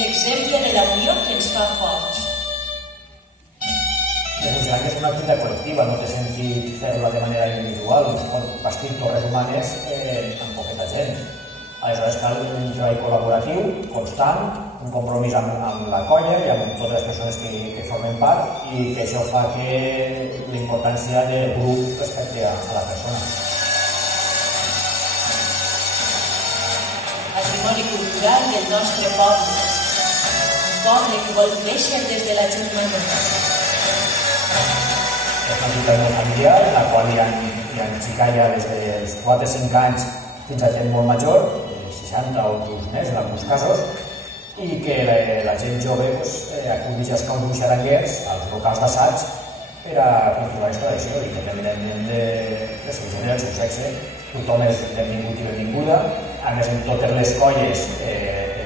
l'exemple de la unió que ens fa forts. Les muixerangues és una activitat col·lectiva, no té sentit fer-la de manera individual, es pot bastir torres humanes amb poqueta gent. Aleshores cal un treball col·laboratiu, constant, un compromís amb la colla i amb totes les persones que formen part, i que això fa que la importància del grup respecte a la persona. Patrimoni cultural del nostre poble. Un poble que vol créixer des de la germanor. És una activitat molt familiar, en la qual hi ha xicalla des dels 4 o 5 anys fins a gent molt major, 60 o inclús més en alguns casos, i que la gent jove acudeix als camps muixeranguers, als locals d'assaig, per a continuar aquesta tradició, independentment del seu gènere, del seu sexe. Tothom és benvingut i benvinguda. A més, en totes les colles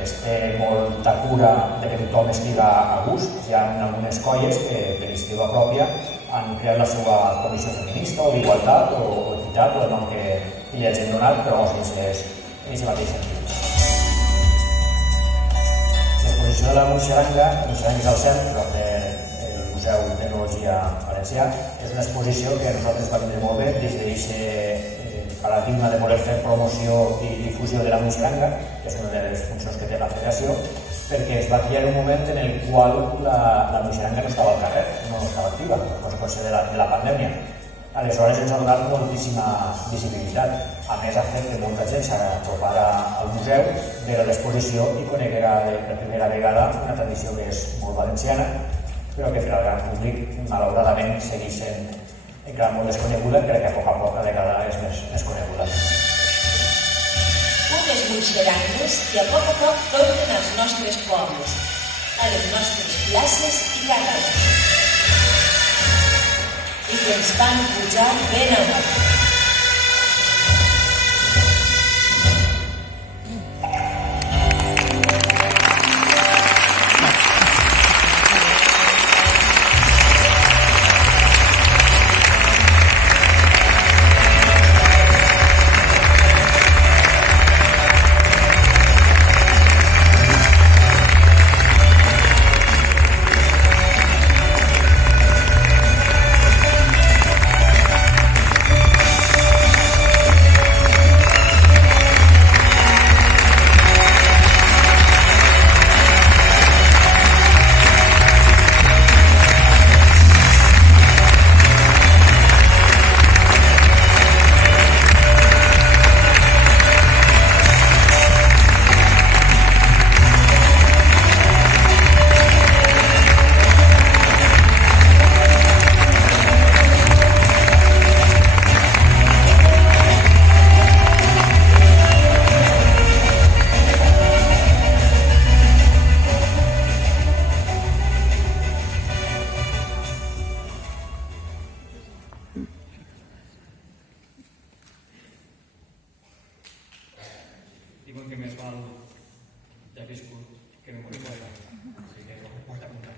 es té molta cura de que tothom estiga a gust. Hi ha algunes colles que, per iniciativa pròpia, han creat la seva comissió feminista o d'igualtat o equitat, o el nom que li hagin donat, però sense aquest mateix sentit. L'exposició de la Muixeranga, Muixerangues al Cel, prop del Museu de Tecnologia Valencià, és una exposició que a nosaltres va vindre molt bé des d'aquest paradigma de voler fer promoció i difusió de la Muixeranga, que és una de les funcions que té la federació, perquè es va crear un moment en el qual la Muixeranga no estava al carrer, no estava activa, a conseqüència de la pandèmia. Aleshores ens ha donat moltíssima visibilitat. A més, ha fet que molta gent s'apropara al museu, veure l'exposició i coneguera per primera vegada una tradició que és molt valenciana, però que per al gran públic, malauradament, segueix sent encara molt desconeguda, però que a poc cada vegada és més coneguda. Unes muixerangues que a poc tornen als nostres pobles, a les nostres places i carrers, i que ens fan pujar ben amunt. Diuen que més val ja viscut que me morir boira, així que ho pot apuntar.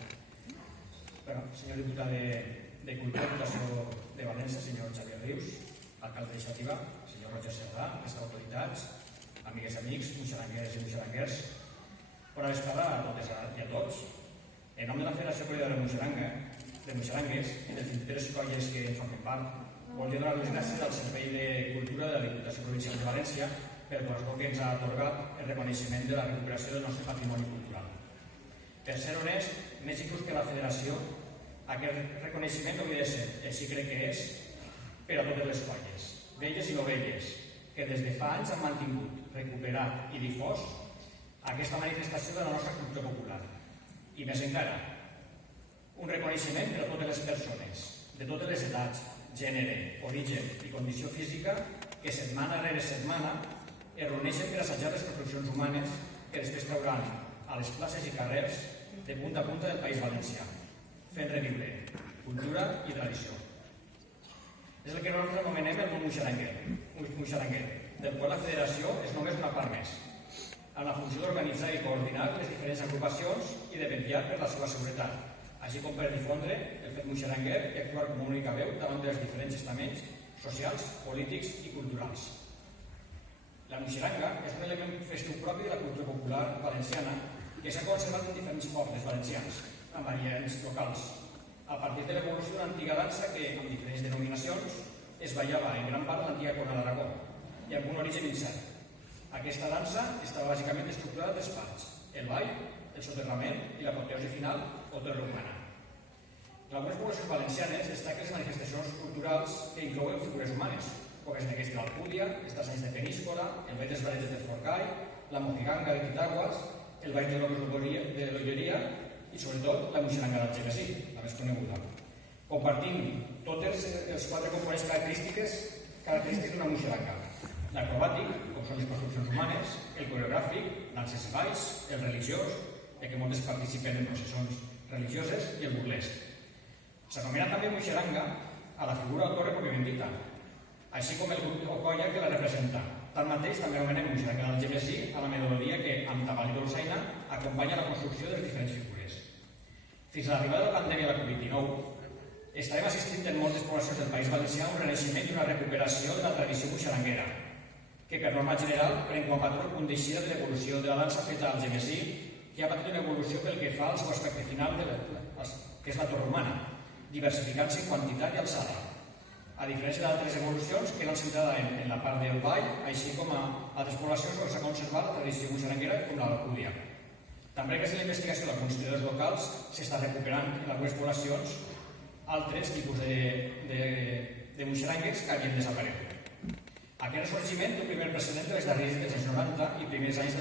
Bueno, senyor diputat de Cultura i Fundació de València, senyor Xavier Rius, alcalde de Xàtiva, senyor Roger Cerdà, les autoritats, amigues i amics, muixeranguers i muixeranguers, bona vesprada a totes i a tots. En nom de la Federació Colla de Muixerangues i de les 23 colles que en formen part, voldria donar les gràcies al Servei de Cultura de la Diputació Provincial de València per l'esforç que ens ha atorgat el reconeixement de la recuperació del nostre patrimoni cultural. Per ser honest, més inclús que la Federació, aquest reconeixement hauria de ser, així crec que és, per a totes les colles, velles i no velles, que des de fa anys han mantingut, recuperat i difós aquesta manifestació de la nostra cultura popular. I més encara, un reconeixement per a totes les persones, de totes les edats, gènere, origen i condició física, que setmana rere setmana es reuneixen per assajar les construccions humanes que després trauran a les places i carrers de punta a punta del País Valencià, fent reviure cultura i tradició. És el que nosaltres anomenem el món muixeranguer, del qual la Federació és només una part més, amb la funció d'organitzar i coordinar les diferents agrupacions i de vetllar per la seva seguretat, així com per difondre el fet muixeranguer i actuar com a única veu davant dels diferents estaments socials, polítics i culturals. La muixeranga és un element festiu propi de la cultura popular valenciana que s'ha conservat en diferents pobles valencians, amb variants locals, a partir de l'evolució d'una antiga dansa que, amb diferents denominacions, es ballava en gran part a l'antiga Corona d'Aragó i amb un origen incert. Aquesta dansa estava bàsicament estructurada en tres parts: el ball, el soterrament i l'apoteosi final o torre humana. En algunes poblacions valencianes destaquen les manifestacions culturals que inclouen figures humanes, com els neguers de l'Alcúdia, els tassanys de Peníscola, el ball dels Varetes de Forcall, la mojiganga de Quitaguas, el ball de l'Olleria i, sobretot, la moixeranga d'Algemesí, la més coneguda, compartint tots els quatre components característics d'una moixeranga: l'acrobàtic, com són les construccions humanes, el coreogràfic, danses i balls, el religiós, ja que moltes participen en processons religioses, i el burlesc. S'anomena també moixeranga a la figura o torre pròpiament dita, així com el grup o colla que la representa. Tanmateix, també anomenem moixeranga d'Algemesí a la melodia que, amb tabal i dolçaina, acompanya la construcció de les diferents figures. Fins a l'arribada de la pandèmia de la Covid-19, estarem assistint en moltes poblacions del País Valencià a un renaixement i una recuperació de la tradició moixeranguera, que per norma general pren com a patró el punt d'eixida de l'evolució de la dansa feta al Algemesí, que ha patit una evolució pel que fa al seu aspecte final, que és la torre humana, diversificant-se en quantitat i alçada. A diferència d'altres evolucions que eren centrades en la part del ball, així com a altres poblacions on s'ha conservat la tradició moixeranguera com l'Alcúdia. També gràcies a la investigació d'alguns historiadors locals s'està recuperant en algunes poblacions altres tipus de moixerangues que havien desaparegut. Aquest ressorgiment té un primer precedent de les darreres dels anys 90 i primers anys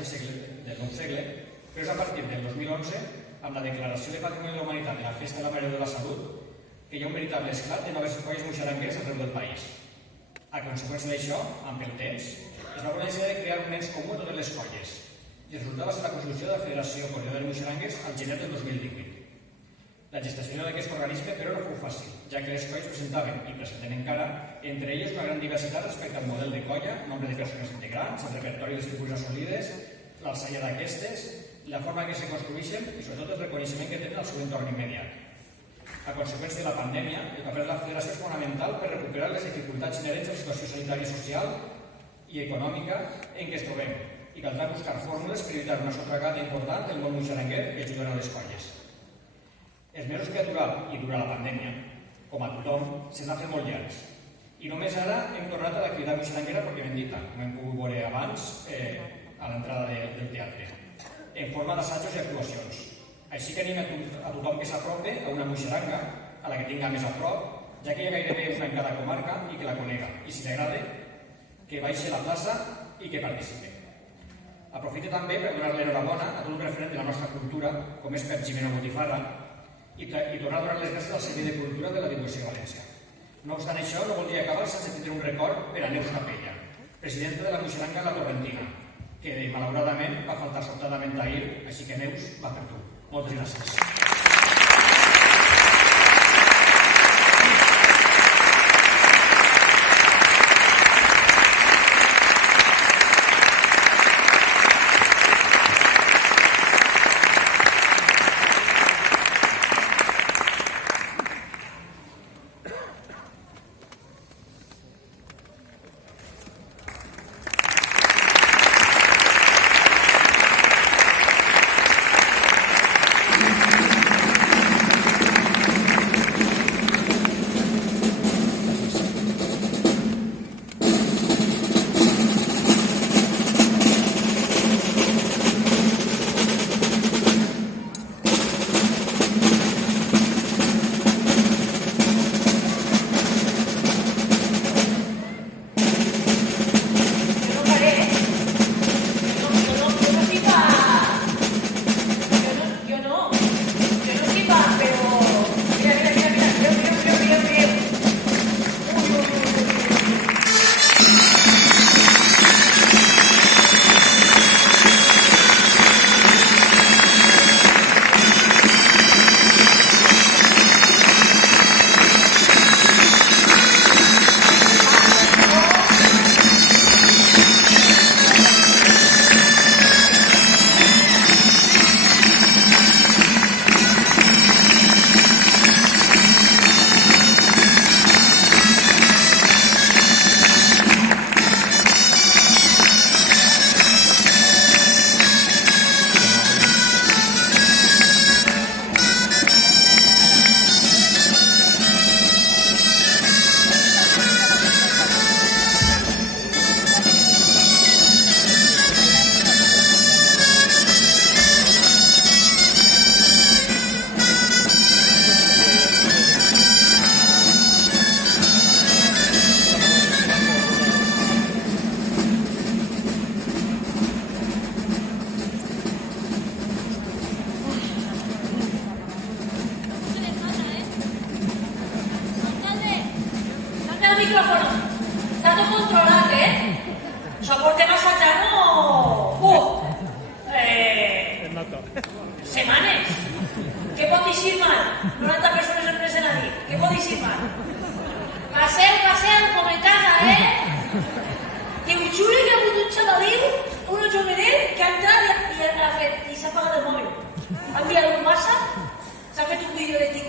del nou segle, però és a partir del 2011, amb la declaració de Patrimoni de la Humanitat de la Festa de la Mare de la Salut, que hi ha un veritable esclat de noves colles moixerangueres arreu del país. A conseqüència d'això, amb el temps, es va voler la idea de crear un ens comú a totes les colles, i el resultat va ser la constitució de la Federació Corredora de Moixerangues al gener del 2018. La gestació d'aquest organisme, però, no fou fàcil, ja que les colles presentaven, i presenten encara, entre elles una gran diversitat respecte al model de colla, nombre de persones integrants, el repertori de les figures assolides, l'alçalla d'aquestes, la forma en què se construeixen i, sobretot, el reconeixement que tenen al seu entorn immediat. A conseqüència de la pandèmia, el paper de la Federació és fonamental per recuperar les dificultats inherents a la situació sanitària, social i econòmica en què es trobem, i caldrà buscar fórmules per evitar una sotragada important del món moixeranguer que ajudarà a les colles. Els mesos que ha durat i dura la pandèmia, com a tothom, se'n han fet molt llargs. I només ara hem tornat a l'activitat moixeranguera pròpiament dita, com hem pogut veure abans a l'entrada del teatre, en forma d'assajos i actuacions. Així que anem a tothom que s'apropi a una moixeranga, a la que tinga més a prop, ja que hi ha gairebé una en cada comarca i que la conega. I si li agrada, que baixi a la plaça i que participi. Aprofite també per donar l'enhorabona a tot un referent de la nostra cultura, com és Pep Gimeno Botifarra, i tornar a donar les gràcies al Servei de Cultura de la Diputació de València. No obstant això, no voldria acabar sense tindre un record per a Neus Capella, presidenta de la moixeranga La Torrentina, que malauradament va faltar sobtadament ahir, així que Neus, va per tu. Moltes gràcies.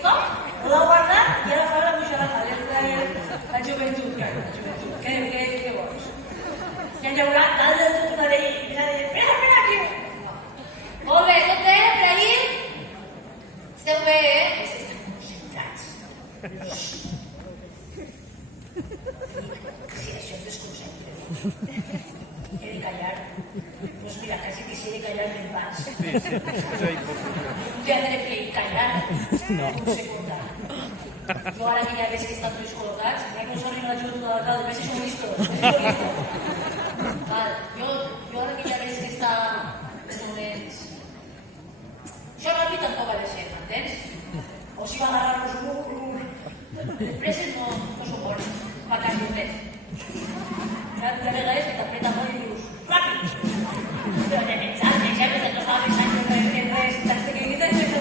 tothom l'ha guardat i ara fa la pujarada, la joventut. Què vols? I en llaurat, dalt de tot una d'ell, espera, aquí! Molt bé, tot bé, Brahim? Esteu bé, Estem concentrats. Si això es desconcentra, he de callar. Doncs mira, quasi quisiera callar en pas. Ja tindré que callar un segon. Jo ara que ja veig que estan tots col·locats, ja que no s'arriba la junta de l'alcalde, més és un listo. Jo ara que ja veig que està els moments... Això ràpid tampoc ha de ser, m'entens? O si va agarrar-nos després no són bons, va quasi un mes. Ja vegades que t'apreta molt i dius, ràpid! Però de pensar, que no estava pensant en res, que dices això.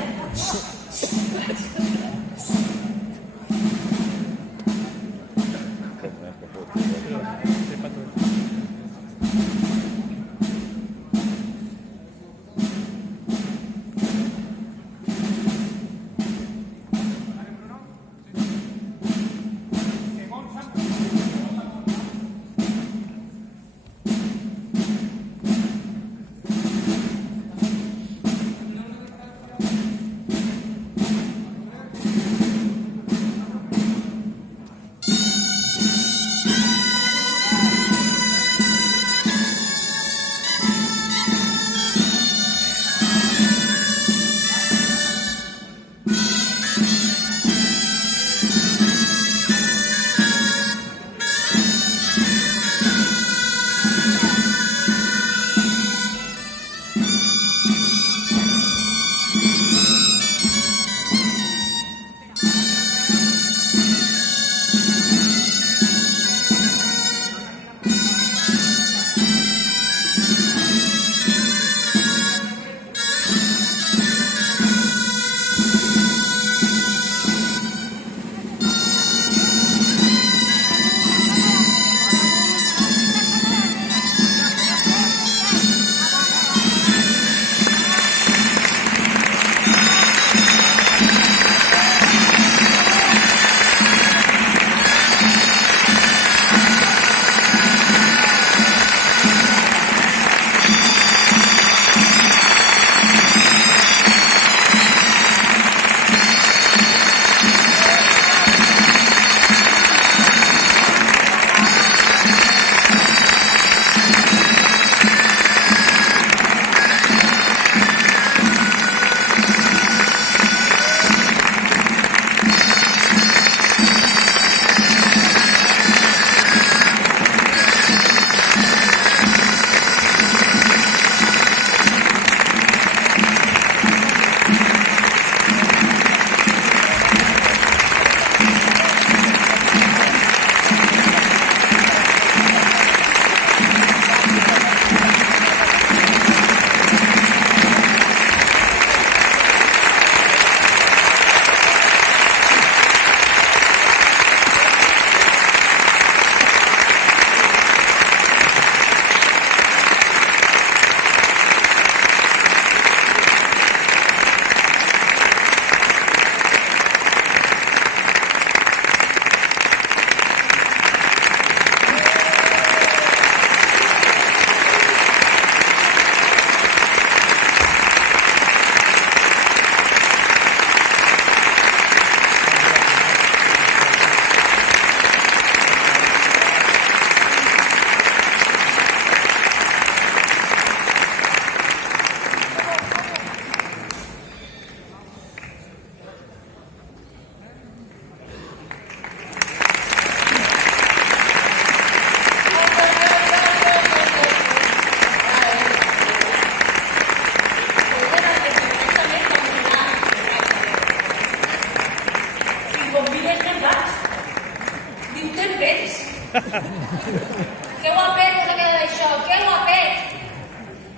Que guapet us ha quedat això, que guapet!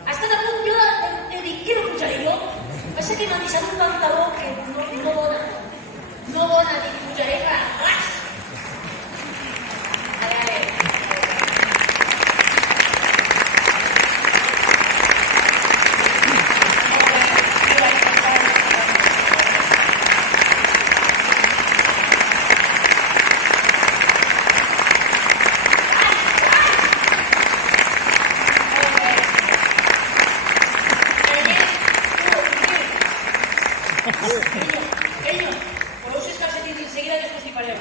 Ha estat a punt jo de dir, què no pujaré jo? Passa que m'ha deixat un pantaló que no bona, dic, pujaré ras. Carinyo, voleu-se els calcetins enseguida que us constipareu.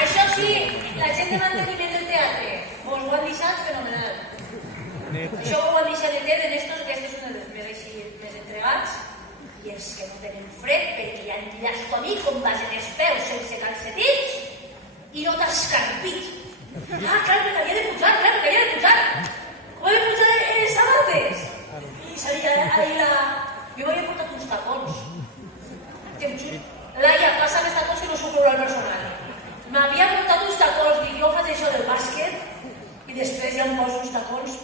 Això sí, la gent de manteniment del teatre, vos ho han deixat fenomenal. Això ho han deixat de ter en estos, que és un dels més entregats, i els que no tenen fred, perquè ja han llasto a mi com vas en els peus sense calcetins i no t'has escarpit. Ah, clar, perquè havia de pujar, Com he de pujar en les sabates? I sabia, jo m'havia portat uns tacons. Te ho juro. Laia, passa més tacons que no s'ho al personal. M'havia portat uns tacons, dic, jo faig això del bàsquet i després ja em poso uns tacons